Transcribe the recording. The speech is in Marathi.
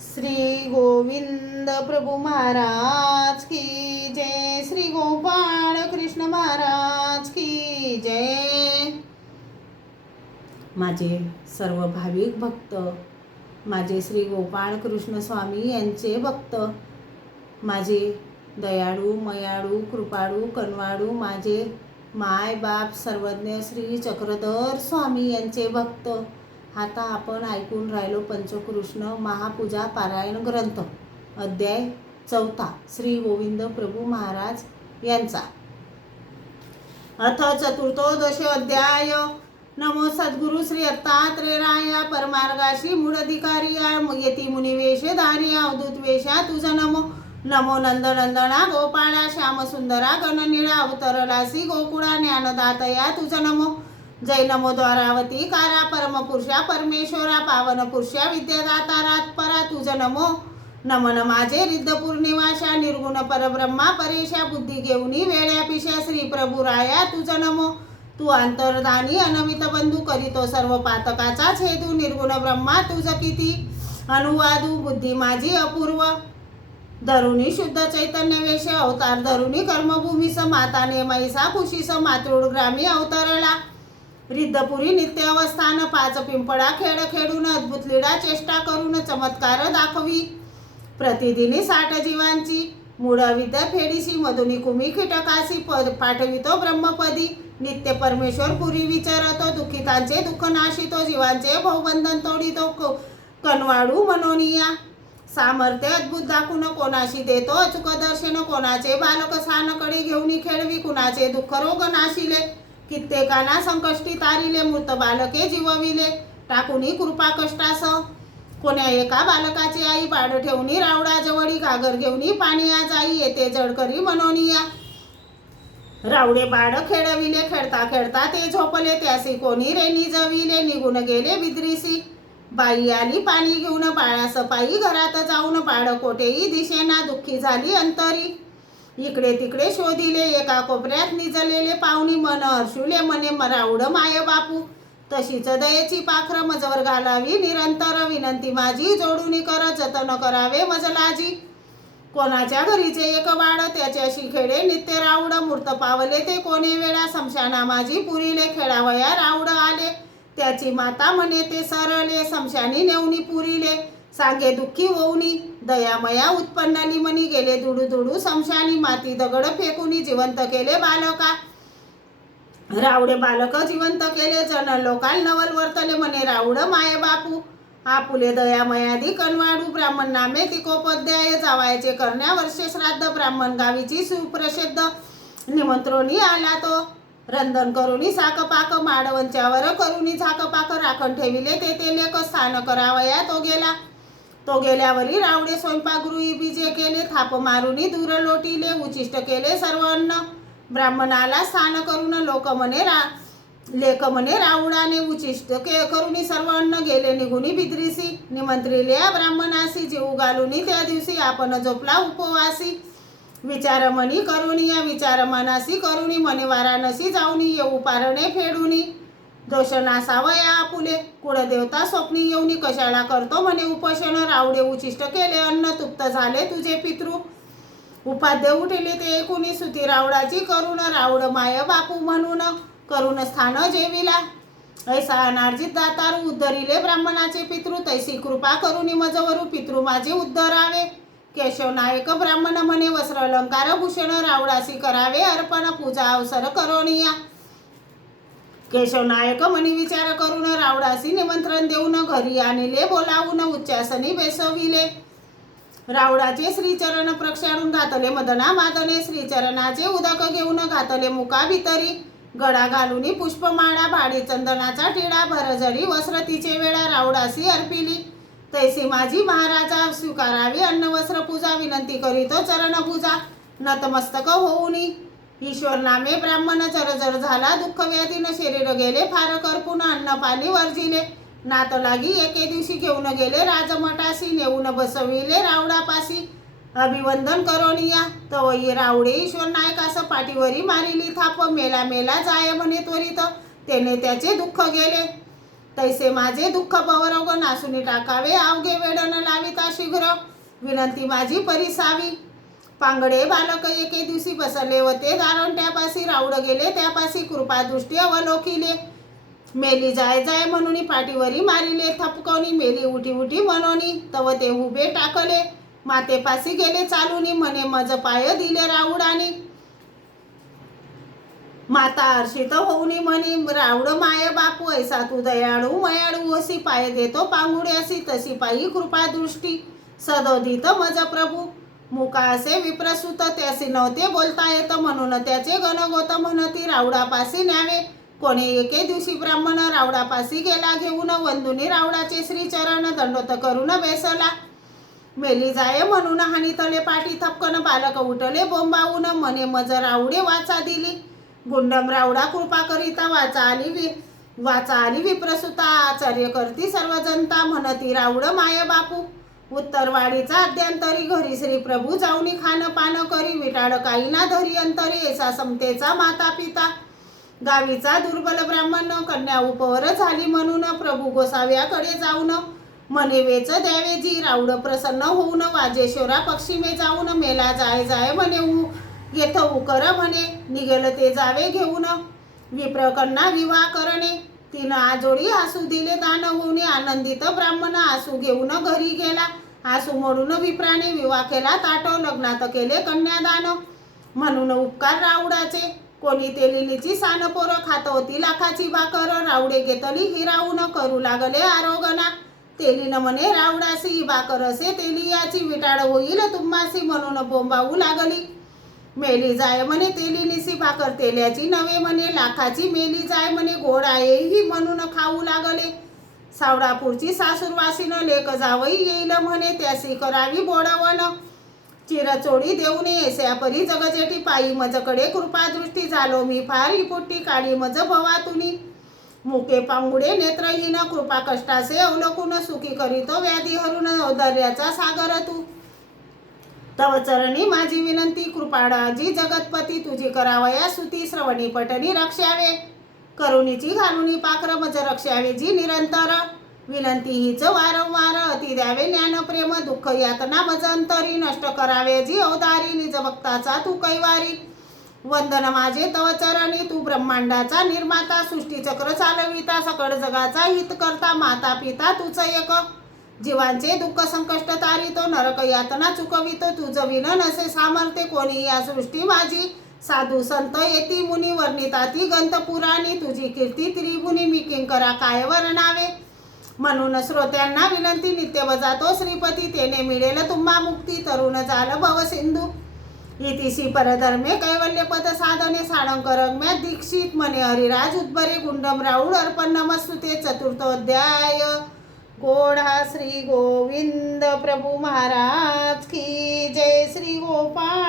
श्री गोविंद प्रभु महाराज की जय। श्री गोपाळ कृष्ण महाराज की जय। माझे सर्व भाविक भक्त, माझे श्री गोपाळ कृष्ण स्वामी यांचे भक्त, माझे दयाळू मयाळू कृपाळू कनवाळू माझे माय बाप सर्वज्ञ श्री चक्रधर स्वामी यांचे भक्त। आता आपण ऐकून राहिलो पंचकृष्ण महापूजा पारायण ग्रंथ अध्याय 4 श्री गोविंद प्रभु महाराज यांचा। अथ चतुर्थोदश अध्याय। नमो सद्गुरु श्री दत्तात्रेयाय परमार्गाशी मूढधिकारिया यती मुनिवेशधारी अवधूत वेशा तुझ नमो। नमो नंदनंदना गोपाळा श्याम सुंदरा गणनीळा अवतरलासी गोकुळा ज्ञानदातया तुझ नमो। जय नमो द्वारावती कारा परमपुरुषा परमेश्वरा पावन पुरुषा विद्यादाता परा तुझ नमो। नमन माझे रिद्धपूर निवासा निर्गुण परब्रह्मा परेशा बुद्धी घेऊनी वेळ्यापिशा श्री प्रभु राया तुझ नमो। तू अंतर्धानी अनमित बंधू करीतो सर्व पातकाचा छेदू निर्गुण ब्रह्मा तुझ किती अनुवादू बुद्धी माझी अपूर्व। धरुणी शुद्ध चैतन्य वेश अवतार धरुणी कर्मभूमी स माताने मैसा खुशी स मातृग्रामी अवतरला। रिद्धपुरी नित्य अवस्थान पाच पिंपळा खेळ खेळून अद्भुत लीळा चेष्टा करून चमत्कार दाखवी। प्रतिदिनी 60 जीवांची मूळ विद्या फेडीसी मधुनी कुमी कीटकासी पाठवितो ब्रह्मपदी। नित्य परमेश्वर पुरी विचारतो दुःखितांचे दुःख नाशितो जीवांचे भवबंधन तोडितो कनवाळू मनोनिया। सामर्थ्य अद्भुत दाखवून कोणाशी देतो अचूक दर्शन कोणाचे बालक सानकडे घेऊन खेळवी कुणाचे दुःख रोग नाशिले। कित्येकांना संकष्टी तारिले मृत बालके जीवविले टाकुनी कृपा कष्टास। कोण्या एका बालकाची आई पाड ठेवणी रावडा जवळी घागर घेऊनी पाणी आ जाई येते जडकरी मनोनिया। रावडे बाळ खेळविले खेळता खेळता ते झोपले त्यासी कोणी रेणी जविले निघून गेले बिद्रीसी। बाई आली पाणी घेऊन बाळास पायी घरात जाऊन बाळ कोठेही दिसेना दुःखी झाली अंतरी। इकडे तिकडे शोधिले एका कोपऱ्यात निजलेले पाहुणी मन हर्षुले मने रावड माय बापू। तशीच दयेची पाखर मजवर घालावी निरंतर विनंती माझी जोडून कर जतन करावे मजलाजी। कोणाच्या घरीचे एक बाळ त्याच्याशी खेळे नित्य रावड मूर्त पावले ते कोणे वेळा समशाना माझी पुरीले खेळावया रावड आले। त्याची माता म्हणे ते सरले समशानी नेवनी पुरीले सांगे दुःखी होऊनी दयामया उत्पन्नाली मनी गेले दुडू दुडू समशानी माती दगड फेकुनी जिवंत केले बालका। रावडे बालक जिवंत केले जन लोकाल नवल वर्तले मने रावड माय बापू। आपुले दयामयादी कनवाडू ब्राह्मण नामे तिकोपाध्याय जावायचे करण्या वर्षे श्राद्ध ब्राह्मण गावीची सुप्रसिद्ध निमंत्रोणी आला तो। रंधन करुनी साकपाक माडवंच्यावर करुनी झाकपाक राखण ठेविले ते लेख स्थान करावया तो गेला। तो गेल्यावरी रावडे स्वयंपाकगृही बीजे केले थाप मारुनी दूर लोटिले उचिष्ट केले सर्व अन्न। ब्राह्मणाला स्थान करून लेख म्हणे रावडाने उचिष्ट करुनी सर्व अन्न गेले निघुनी बिद्रीसी। निमंत्रिले ब्राह्मणासी जीव घालुनी त्या दिवशी आपण झोपला उपवासी। विचारमणी करुणी या विचार मनासी करुणी मने वाराणसी जाऊनी येऊ पारणे फेडुनी। दोष नासावया आपुले कुळदेवता स्वप्नी येऊनी कशाला करतो म्हणे उपोषण। रावडे उचिष्ट केले अन्न तृप्त झाले तुझे पितृ। उपाध्ये उठले ते एकुणी सुती रावडाची करुण रावड माय बापू म्हणून करुण स्थान जेविला। ऐसा अनार्जित दातारू उद्धरिले ब्राह्मणाचे पितृ तैसी कृपा करुणी मजवरू पितृ माझे उद्धरावे। केशव नायक ब्राह्मण म्हणे वस्त्र अलंकार भूषण रावडासी करावे अर्पण पूजा अवसर करोनिया। केशव नायक म्हणे विचार करून रावडासी निमंत्रण देऊन घरी आणले बोलावून उच्चासनी बेसविले। रावडाचे श्रीचरण प्रक्षाळून घातले मदना मादने श्रीचरणाचे उदक घेऊन घातले मुका भितरी। गळा घालुनी पुष्पमाळा भाडी चंदनाचा टिळा भरजरी वस्त्र तिचे वेळा रावडासी अर्पिली। तैसी माझी महाराजा स्वीकारावी अन्न वस्त्र पूजा विनंती करीतो चरण पूजा नतमस्तक होऊनी। ईश्वर नामे ब्राह्मण जरजर झाला दुःख व्याधीनं शरीर गेले फार करपून अन्न पाणी वर्जिले। नात लागी एके दिवशी घेऊन गेले राजमठासी नेऊन बसविले रावडापासी। अभिवंदन करोनिया तवई रावडे ईश्वर नायकास पाठीवरी मारिली थाप मेला मेला जाय म्हणे त्वरित तेने त्याचे दुःख गेले। तैसे माझे दुःख भवरोग नासुनी टाकावे अवघे वेडन लाविता शीघ्र विनंती माझी परिसावी. पांगडे बालक एके दिवशी बसले होते दारण त्यापाशी राऊड गेले त्यापाशी कृपादृष्टी अवलोकिले. मेली जाय जाय म्हणून पाठीवरी मारिले थपकवणी मेली उठी उठी म्हणून तव ते उभे टाकले. मातेपाशी गेले चालूनी म्हणे मज पाय दिले राऊडानी. माता हर्षित होऊनी म्हणी राऊड माय बापू ऐसा तू दयाळू मयाळू असी पाय देतो पांगुडे असी तशी पायी कृपादृष्टी सदोदित मज प्रभू. मुका असे विप्रसूत त्यासी नव्हते बोलता येत म्हणून त्याचे गणगोत म्हणती राऊडापाशी न्यावे. कोणी एके दिवशी ब्राह्मण राऊडापाशी गेला घेऊन वंदुनी राऊडाचे श्रीचरण दंडोत करून बेसला. मेली जाय म्हणून हानितले पाठी थपकन बालक उठले बोंबावून म्हणे मज राऊडे वाचा दिली. गुंडम राऊडा कृपा करिता वाचा आली विप्रसूता आचार्य करती सर्व जनता म्हणती राऊड माय बापू. उत्तरवाडीचा अध्यंतरी घरी श्री प्रभू जाऊनी खान पान करी विटाळ काही ना धरी अंतरी ऐसा समतेचा माता पिता. गावीचा दुर्बल ब्राह्मण कन्या उपवर झाली म्हणून प्रभू गोसाव्याकडे जाऊन म्हणे वेच द्यावे जी. राऊड प्रसन्न होऊन वाजेश्वरा पक्षिमे जाऊन मेला जाय जाय म्हणे येथ उकर म्हणे निघेल ते जावे घेऊन. विप्रकन्ना विवाह करणे तिनं आजोळी आसू दिले दान होऊन आनंदित ब्राह्मण आसू घेऊन घरी गेला. आसू मोडून विप्राने विवाह केला ताटो लग्नात केले कन्यादान. म्हणून उपकार राऊडाचे कोणी तेलिनीची सान पोर खात होती लाखाची भाकर. राऊडे घेतली हिरावून करू लागले आरोगणा. तेलीन म्हणे राऊडासी भाकर असे तेलियाची विटाळ होईल तुम्हासी म्हणून बोंबावू लागली. मेली जाय म्हणे तेलिनीसी भाकर तेल्याची नव्हे म्हणे लाखाची मेली जाय म्हणे गोड आहे ही म्हणून खाऊ लागले. सावडापूरची सासूरवासीन लेक जावई येईल म्हणे त्यासी करावी बोडवण. चिरचोडी देऊ नये ऐस्या परी जगजेटी पायी मजकडे कृपादृष्टी झालो मी फार ही पोट्टी काळी मज भवातुनी. मुके पांगुडे नेत्रहीन कृपा कष्टासे अवलोकून सुखी करीतो व्याधी हरून औदार्याचा सागर तू. तव चरणी माझी विनंती कृपाळाजी जगतपती तुझी करावया सुती श्रवणी पटणी रक्षावे. करुणीची घालुनी पाखर मज रक्षावे जी निरंतर. विनंती हीच वारंवार अति द्यावे ज्ञान प्रेम दुःख यातना मज अंतरी नष्ट करावे जी अवधारी निज भक्ताचा तू कैवारी. वंदन माझे तव चरणी तू ब्रह्मांडाचा निर्माता सृष्टीचक्र चालविता सकळ जगाचा हित करता माता पिता तूच एक. जीवांचे दुःख संकष्ट तारितो नरक यातना चुकवितो तुझ विन नसे सामर्थ्य कोणी या सृष्टी माझी. साधू संत येती मुनी वर्णिताती ग्रंथ पुराणी तुझी कीर्ती त्रिभुनी मी किंकरा काय वर्णावे. म्हणून श्रोत्यांना विनंती नित्य बजातो श्रीपती तेने मिळेल तुम्हा मुक्ती. तरुण झाल भवसिंधू इतिशी परधर्मे कैवल्य पद साधने साळंकरम्या दीक्षित म्हणे हरिराज उद्भरे गुंडम राऊळ अर्पण नमस्तुते. चतुर्थोध्याय. गोडा श्री गोविंद प्रभु महाराज की जय. श्री गोपाळ.